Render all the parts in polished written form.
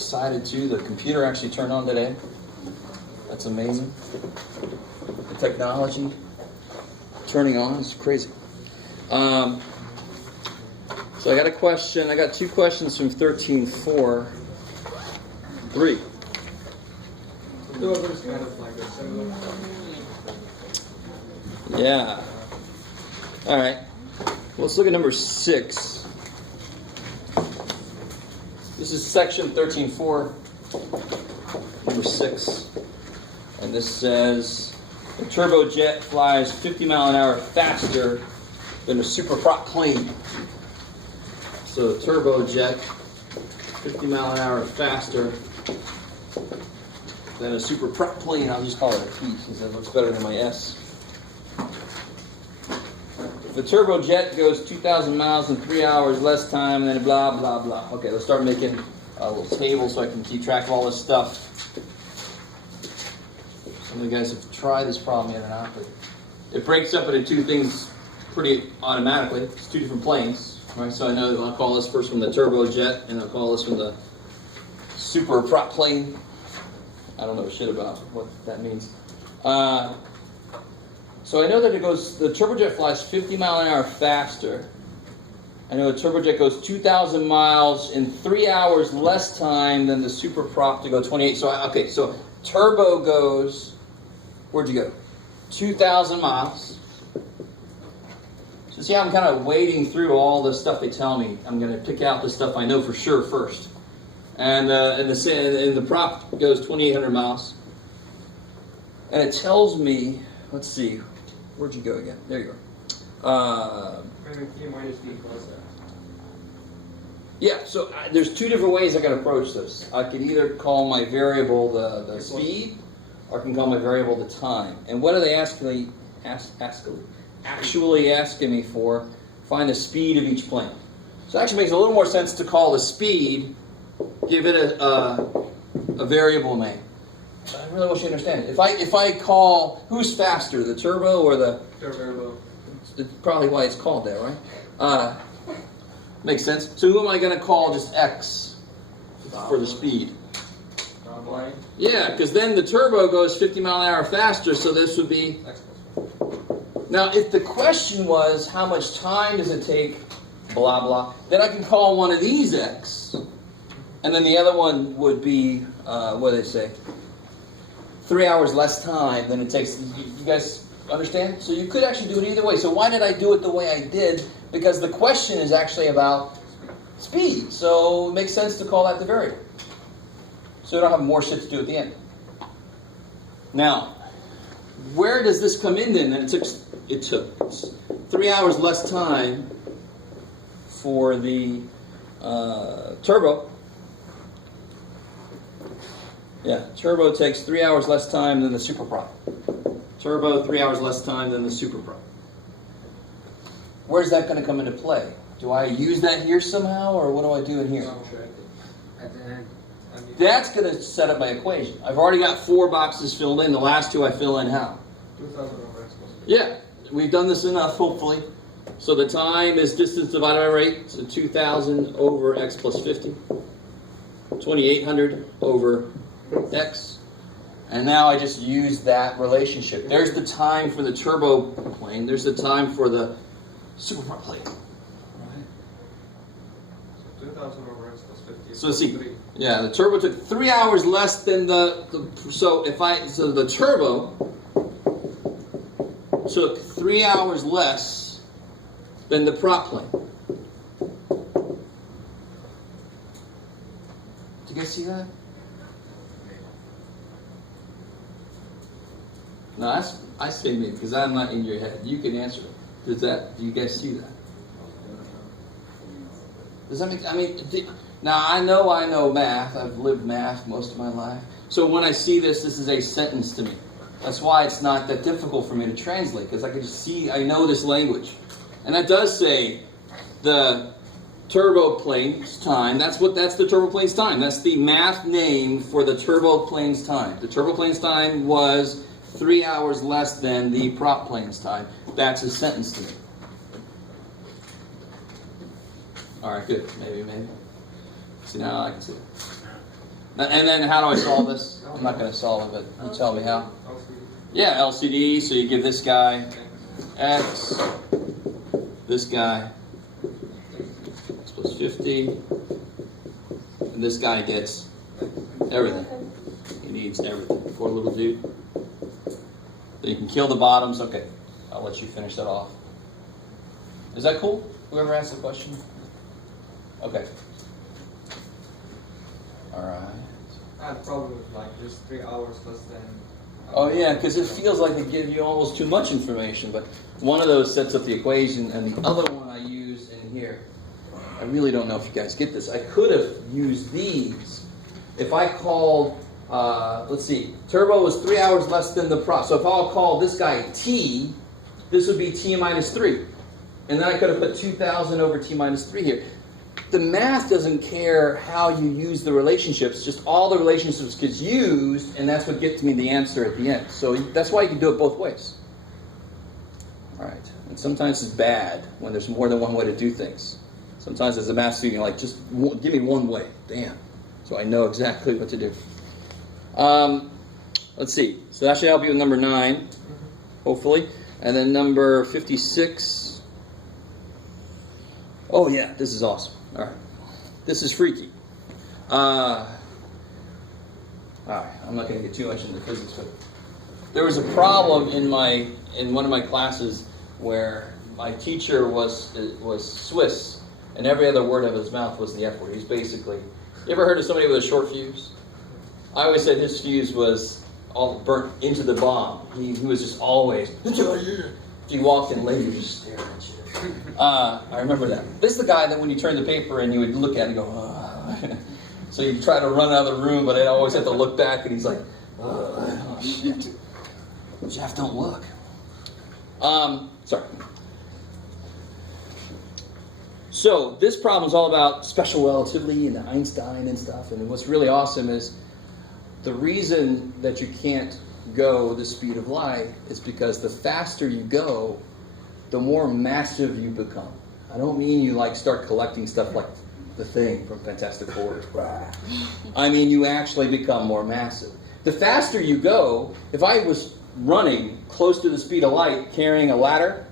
excited too. The computer actually turned on today. That's amazing. The technology turning on is crazy. So I got a question. I got two questions from 13:4. 3. The others kind of like a similar. Yeah. All right. Let's look at number 6. This is section 13:4, number 6. And this says, the turbojet flies 50 mile an hour faster than a superprop plane. So the turbojet, 50 mile an hour faster than a superprop plane. I'll just call it a P since it looks better than my S. If a turbojet goes 2,000 miles in 3 hours less time, then blah, blah, blah. Okay, let's start making a little table so I can keep track of all this stuff. Some of you guys have tried this problem yet or not, but it breaks up into two things pretty automatically. It's two different planes, right? So I know I'll call this first one the turbojet, and I'll call this one the superprop plane. I don't know shit about what that means. So I know that the turbojet flies 50 mile an hour faster. I know a turbojet goes 2,000 miles in 3 hours less time than the superprop to go 28. So turbo goes, where'd you go? 2,000 miles. So see how I'm kind of wading through all the stuff they tell me. I'm going to pick out the stuff I know for sure first. And the prop goes 2,800 miles. And it tells me, let's see, where'd you go again? There you go. Maybe P minus D plus that. Yeah, so there's two different ways I can approach this. I could either call my variable the speed, or I can call my variable the time. And what are they actually asking me for? Find the speed of each plane. So it actually makes a little more sense to call the speed, give it a variable name. I really want you to understand it. If I call, who's faster, the turbo or the... Turbo. It's probably why it's called that, right? Makes sense. So who am I going to call just X for the speed? Line. Yeah, because then the turbo goes 50 mile an hour faster, so this would be... X plus. Now, if the question was, how much time does it take, blah, blah, then I can call one of these X. And then the other one would be, what do they say? 3 hours less time than it takes. You guys understand? So you could actually do it either way. So why did I do it the way I did? Because the question is actually about speed. So it makes sense to call that the variable. So we don't have more shit to do at the end. Now, where does this come in then? It took 3 hours less time for the turbo. Yeah, turbo takes 3 hours less time than the superprop. Turbo, 3 hours less time than the superprop. Where's that going to come into play? Do I use that here somehow, or what do I do in here? At the end. That's going to set up my equation. I've already got 4 boxes filled in. The last 2 I fill in how? 2,000 over X plus. Yeah, we've done this enough, hopefully. So the time is distance divided by rate. So 2,000 over X plus 50. 2,800 over X. And now I just use that relationship. There's the time for the turbo plane. There's the time for the superprop plane. Right? So 2,000 over X plus 50. So see, yeah, the turbo took 3 hours less than the the turbo took 3 hours less than the prop plane. Did you guys see that? No, I say maybe because I'm not in your head. You can answer it. Do you guys see that? Does that make? Now I know math. I've lived math most of my life. So when I see this is a sentence to me. That's why it's not that difficult for me to translate because I can just see. I know this language, and that does say the turbo plane's time. That's the turbo plane's time. That's the math name for the turbo plane's time. The turbo plane's time was 3 hours less than the prop plane's time. That's a sentence to me. All right, good. Maybe. See, now I can see it. And then how do I solve this? I'm not going to solve it, but you tell me how. Yeah, LCD, so you give this guy X, this guy X plus 50, and this guy gets everything. He needs everything. Poor little dude. So you can kill the bottoms. Okay, I'll let you finish that off. Is that cool? Whoever asked the question? Okay. Alright. I have problem with like just 3 hours less than. Oh yeah, because it feels like it gives you almost too much information, but one of those sets up the equation, and the other one I use in here. I really don't know if you guys get this. I could have used these if I called, let's see, turbo was 3 hours less than the prop. So if I'll call this guy T, this would be T minus 3. And then I could have put 2,000 over T minus 3 here. The math doesn't care how you use the relationships, just all the relationships gets used, and that's what gets me the answer at the end. So that's why you can do it both ways. All right, and sometimes it's bad when there's more than one way to do things. Sometimes as a math student, you're like, just give me one way. Damn. So I know exactly what to do. Let's see. So that should help you with number 9, hopefully. And then number 56. Oh yeah, this is awesome. All right, this is freaky. All right, I'm not going to get too much into physics, but there was a problem in one of my classes where my teacher was Swiss, and every other word out of his mouth was the F word. He's basically, you ever heard of somebody with a short fuse? I always said his fuse was all burnt into the bomb. He was just always, if you walked in later, just staring at you. I remember that. This is the guy that when you turn the paper and you would look at it and go, oh. So you try to run out of the room, but I always have to look back, and he's like, oh shit. Jeff, don't look. Sorry. So this problem is all about special relativity and Einstein and stuff, and what's really awesome is the reason that you can't go the speed of light is because the faster you go, the more massive you become. I don't mean you like start collecting stuff like the Thing from Fantastic Four. I mean you actually become more massive. The faster you go, if I was running close to the speed of light carrying a ladder,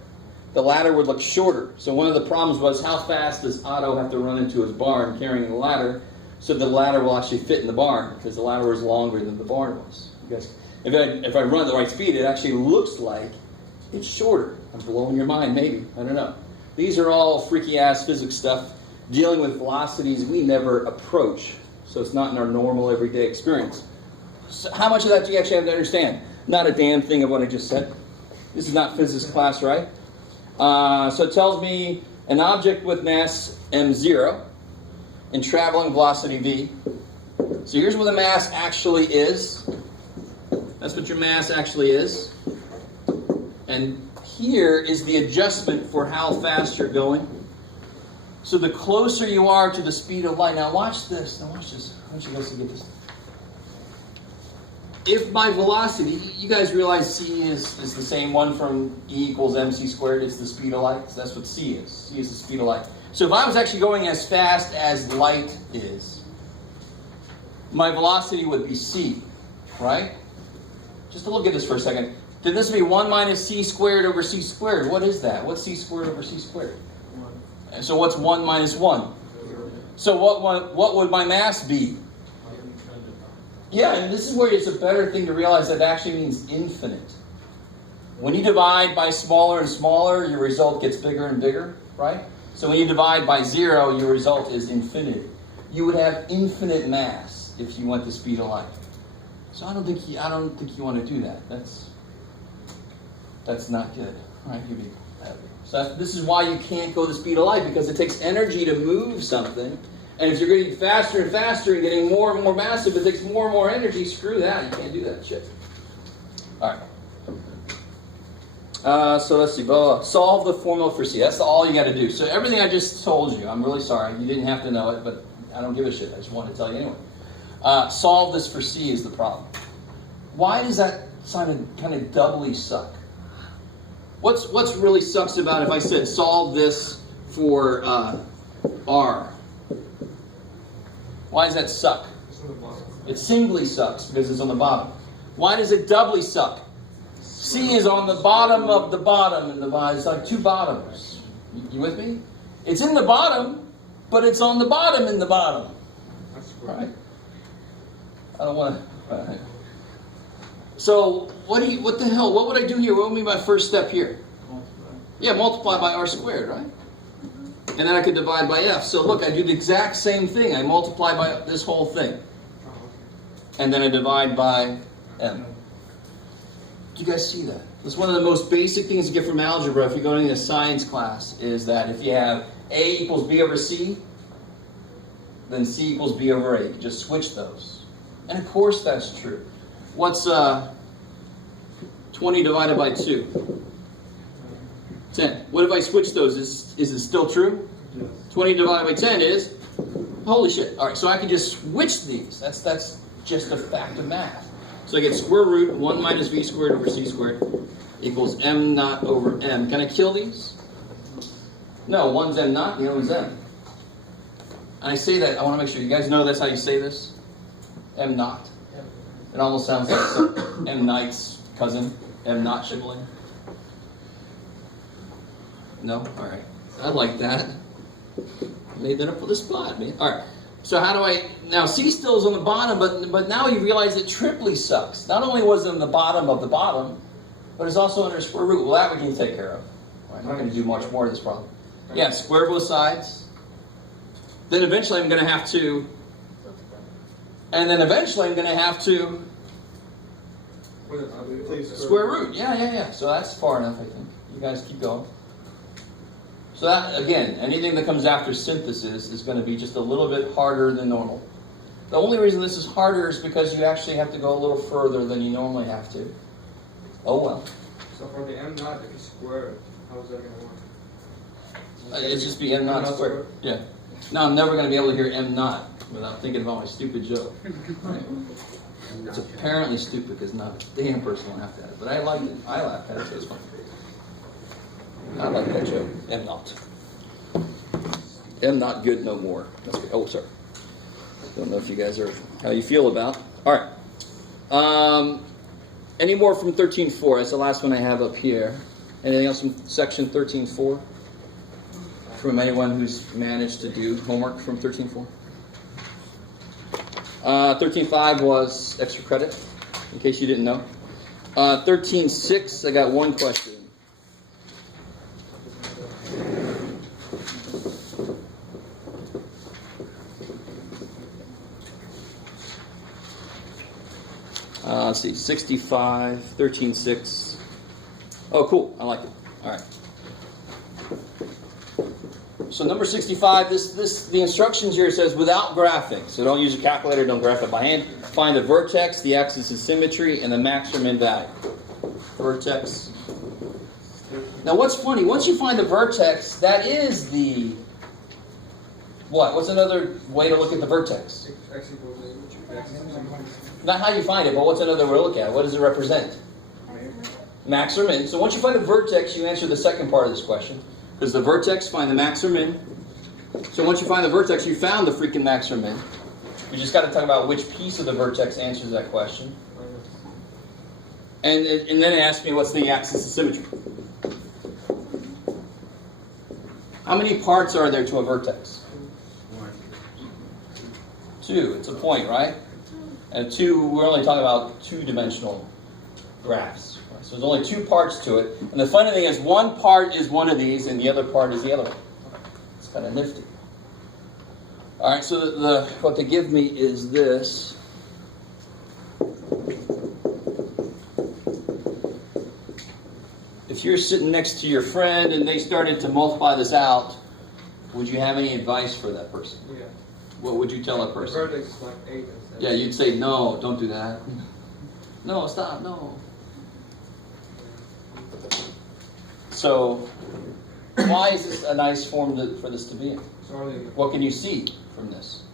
the ladder would look shorter. So one of the problems was how fast does Otto have to run into his barn carrying the ladder so the ladder will actually fit in the barn because the ladder was longer than the barn was. Because if I run at the right speed, it actually looks like it's shorter. I'm blowing your mind, maybe. I don't know. These are all freaky-ass physics stuff dealing with velocities we never approach. So it's not in our normal everyday experience. So how much of that do you actually have to understand? Not a damn thing of what I just said. This is not physics class, right? So it tells me an object with mass m0 and traveling velocity v. So here's what the mass actually is. That's what your mass actually is. And here is the adjustment for how fast you're going. So the closer you are to the speed of light. Now watch this. Now watch this. I want you guys to get this. If my velocity, you guys realize c is the same one from E equals mc squared. It's the speed of light. So that's what c is. C is the speed of light. So if I was actually going as fast as light is, my velocity would be c, right? Just to look at this for a second. Then this would be 1 minus c squared over c squared. What is that? What's c squared over c squared? 1. So what's 1 minus 1? 0. So what would my mass be? Yeah, and this is where it's a better thing to realize that it actually means infinite. When you divide by smaller and smaller, your result gets bigger and bigger, right? So when you divide by 0, your result is infinity. You would have infinite mass if you went the speed of light. So I don't think you want to do that. That's not good, right? You'd be happy. So this is why you can't go the speed of light, because it takes energy to move something. And if you're getting faster and faster and getting more and more massive, it takes more and more energy. Screw that. You can't do that shit. All right. So let's see. Solve the formula for C. That's all you got to do. So everything I just told you, I'm really sorry. You didn't have to know it, but I don't give a shit. I just want to tell you anyway. Solve this for C is the problem. Why does that kind of doubly suck? What's really sucks about if I said solve this for R? Why does that suck? It singly sucks because it's on the bottom. Why does it doubly suck? C is on the bottom of the bottom in the bottom. It's like two bottoms. You with me? It's in the bottom, but it's on the bottom in the bottom. That's Right? I don't want to. Right. So what the hell? What would I do here? What would be my first step here? Yeah, multiply by r squared, right? And then I could divide by f. So look, I do the exact same thing. I multiply by this whole thing. And then I divide by m. Do you guys see that? That's one of the most basic things you get from algebra if you're going to a science class, is that if you have a equals b over c, then c equals b over a. You just switch those. And of course that's true. What's 20 divided by 2? 10. What if I switch those? Is it still true? Yes. 20 divided by 10 is? Holy shit. Alright, so I can just switch these. That's just a fact of math. So I get square root 1 minus v squared over c squared equals m naught over m. Can I kill these? No, one's m naught, the other one's m. And I say that, I want to make sure you guys know that's how you say this. M naught. It almost sounds like some M. Night's cousin, M. Naught Shibboleth. No? Alright. I like that. Made that up for the spot, man. Alright. So how do I... Now, C still is on the bottom, but now you realize it triply sucks. Not only was it on the bottom of the bottom, but it's also under square root. Well, that we can take care of. I'm not going to do much more of this problem. Yeah, square both sides. Then eventually I'm going to have to... And then eventually I'm going to have to... Square root. Yeah. So that's far enough, I think. You guys keep going. So that, again, anything that comes after synthesis is going to be just a little bit harder than normal. The only reason this is harder is because you actually have to go a little further than you normally have to. Oh well. So for the m naught, if it's squared, how is that going to work? It's just be m naught squared. Yeah. Now I'm never going to be able to hear m naught without thinking about my stupid joke. Right? It's apparently stupid because not a damn person will laugh at it. But I like it. I laugh at it, so it's fun. I like that joke. M naught. M not good no more. That's good. Oh, sorry. Don't know if you guys are how you feel about. All right. Any more from 13.4? That's the last one I have up here. Anything else from section 13.4? From anyone who's managed to do homework from 13.4? 13.5 was extra credit, in case you didn't know. 13.6, I got one question. Let's see, 65, 13.6. Oh, cool. I like it. All right. So number 65, the instructions here says without graphing. So don't use a calculator, don't graph it by hand. Find the vertex, the axis of symmetry, and the maximum value. Vertex. Now what's funny, once you find the vertex, that is the... What? What's another way to look at the vertex? Not how you find it, but what's another way to look at it? What does it represent? Max or min. So once you find the vertex, you answer the second part of this question. Because the vertex, find the max or min. So once you find the vertex, you found the freaking max or min. We just got to talk about which piece of the vertex answers that question. And then it asks me what's the axis of symmetry. How many parts are there to a vertex? 2. It's a point, right? And 2, we're only talking about 2-dimensional graphs. Right? So there's only 2 parts to it. And the funny thing is, one part is one of these, and the other part is the other one. It's kind of nifty. All right, so what they give me is this. If you're sitting next to your friend and they started to multiply this out, would you have any advice for that person? Yeah. What would you tell that person? The vertex is like 8 instead. Yeah, you'd say, no, don't do that. No, stop, no. So, why is this a nice form for this to be in? What can you see from this?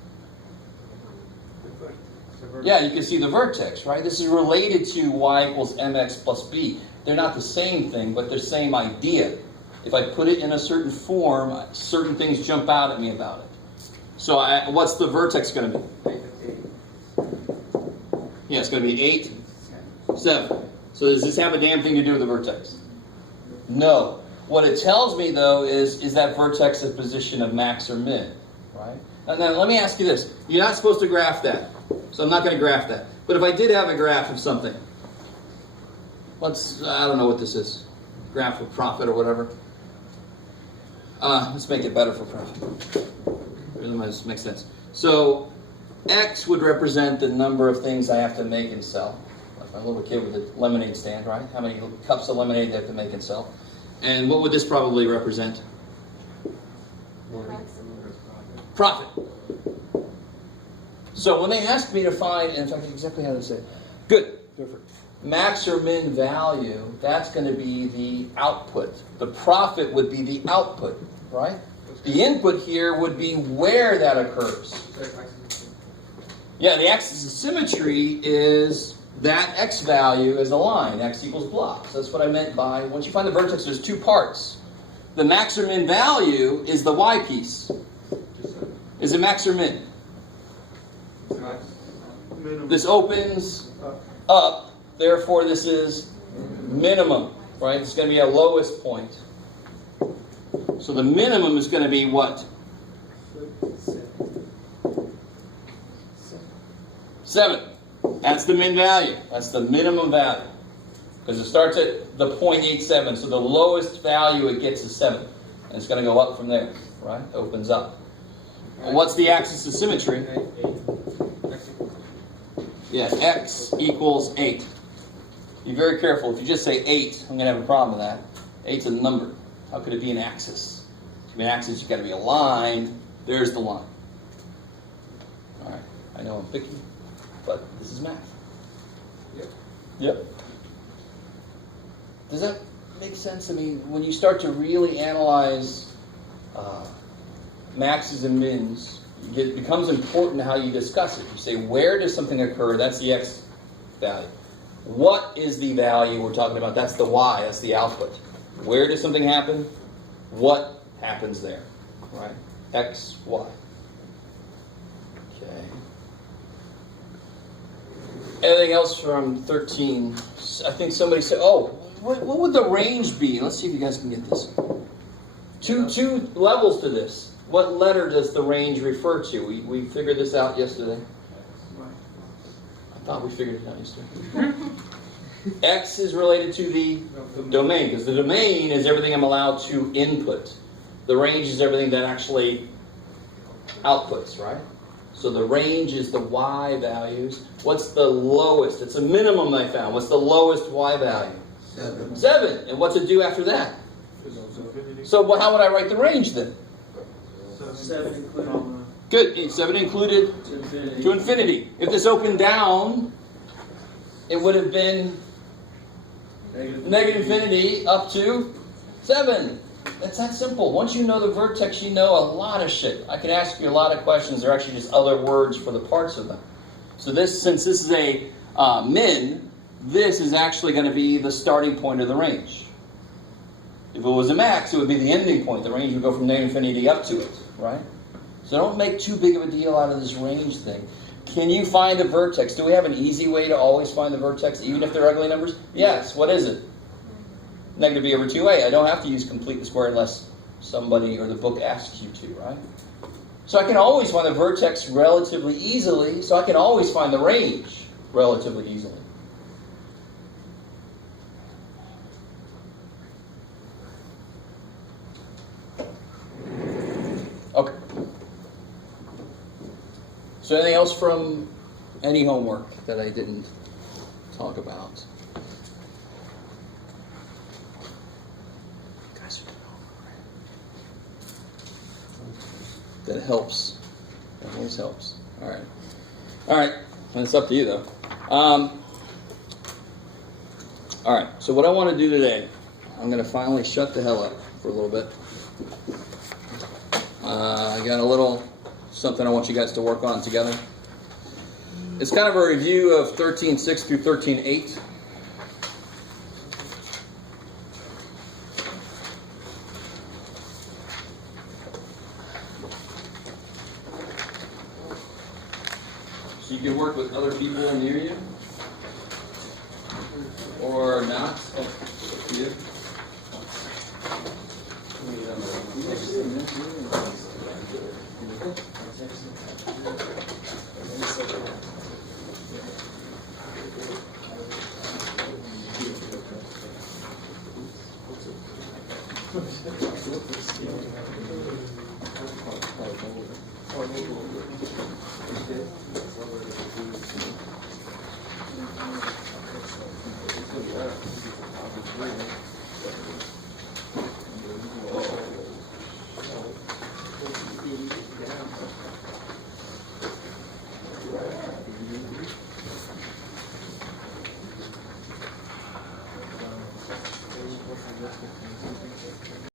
Yeah, you can see the vertex, right? This is related to y equals mx plus b. They're not the same thing, but they're the same idea. If I put it in a certain form, certain things jump out at me about it. So what's the vertex going to be? Yeah, it's going to be 8, 7. So does this have a damn thing to do with the vertex? No. What it tells me, though, is that vertex a position of max or min? Right? Now, let me ask you this. You're not supposed to graph that. So I'm not going to graph that. But if I did have a graph of something, I don't know what this is. Graph of profit or whatever. Let's make it better for profit. Really makes sense. So X would represent the number of things I have to make and sell. Like my little kid with a lemonade stand, right? How many cups of lemonade they have to make and sell. And what would this probably represent? Profit. So when they asked me to find, in fact, exactly how to say it. Good. Max or min value, that's going to be the output. The profit would be the output, right? The input here would be where that occurs. Yeah, the axis of symmetry is that x value is a line, x equals blah. So that's what I meant by, once you find the vertex, there's two parts. The max or min value is the y piece. Is it max or min? This opens up, therefore this is minimum, right? It's going to be a lowest point. So the minimum is going to be what? 7. That's the min value. That's the minimum value. Because it starts at the 0.87, so the lowest value it gets is 7. And it's going to go up from there, right? It opens up. And what's the axis of symmetry? Yeah, x equals 8. Be very careful. If you just say 8, I'm going to have a problem with that. 8's a number. How could it be an axis? To be an axis, you've got to be a line. There's the line. All right. I know I'm picky, but this is math. Yep. Does that make sense? I mean, when you start to really analyze maxes and mins, it becomes important how you discuss it. You say, where does something occur? That's the x value. What is the value we're talking about? That's the y. That's the output. Where does something happen? What happens there? Right? X, y. Okay. Anything else from 13? I think somebody said, oh, what would the range be? Let's see if you guys can get this. Two levels to this. What letter does the range refer to? We figured this out yesterday. I thought we figured it out yesterday. X is related to the domain, because the domain is everything I'm allowed to input. The range is everything that actually outputs, right? So the range is the y values. What's the lowest? It's a minimum I found. What's the lowest y value? 7. 7. And what's it do after that? So how would I write the range then? 7 included. Good. 7 included to infinity. If this opened down, it would have been negative infinity up to 7. It's that simple. Once you know the vertex, you know a lot of shit. I can ask you a lot of questions. They're actually just other words for the parts of them. So since this is a min, this is actually going to be the starting point of the range. If it was a max, it would be the ending point. The range would go from negative infinity up to it, right? So don't make too big of a deal out of this range thing. Can you find the vertex? Do we have an easy way to always find the vertex, even if they're ugly numbers? Yes. What is it? Negative b over 2a. I don't have to use complete the square unless somebody or the book asks you to, right? So I can always find the vertex relatively easily, so I can always find the range relatively easily. Okay. So anything else from any homework that I didn't talk about? Guys are doing homework, right? That helps. That always helps. All right. All right. And it's up to you, though. All right. So what I want to do today, I'm going to finally shut the hell up for a little bit. I got a little something I want you guys to work on together. It's kind of a review of 13.6 through 13.8. So you can work with other people near you. or not?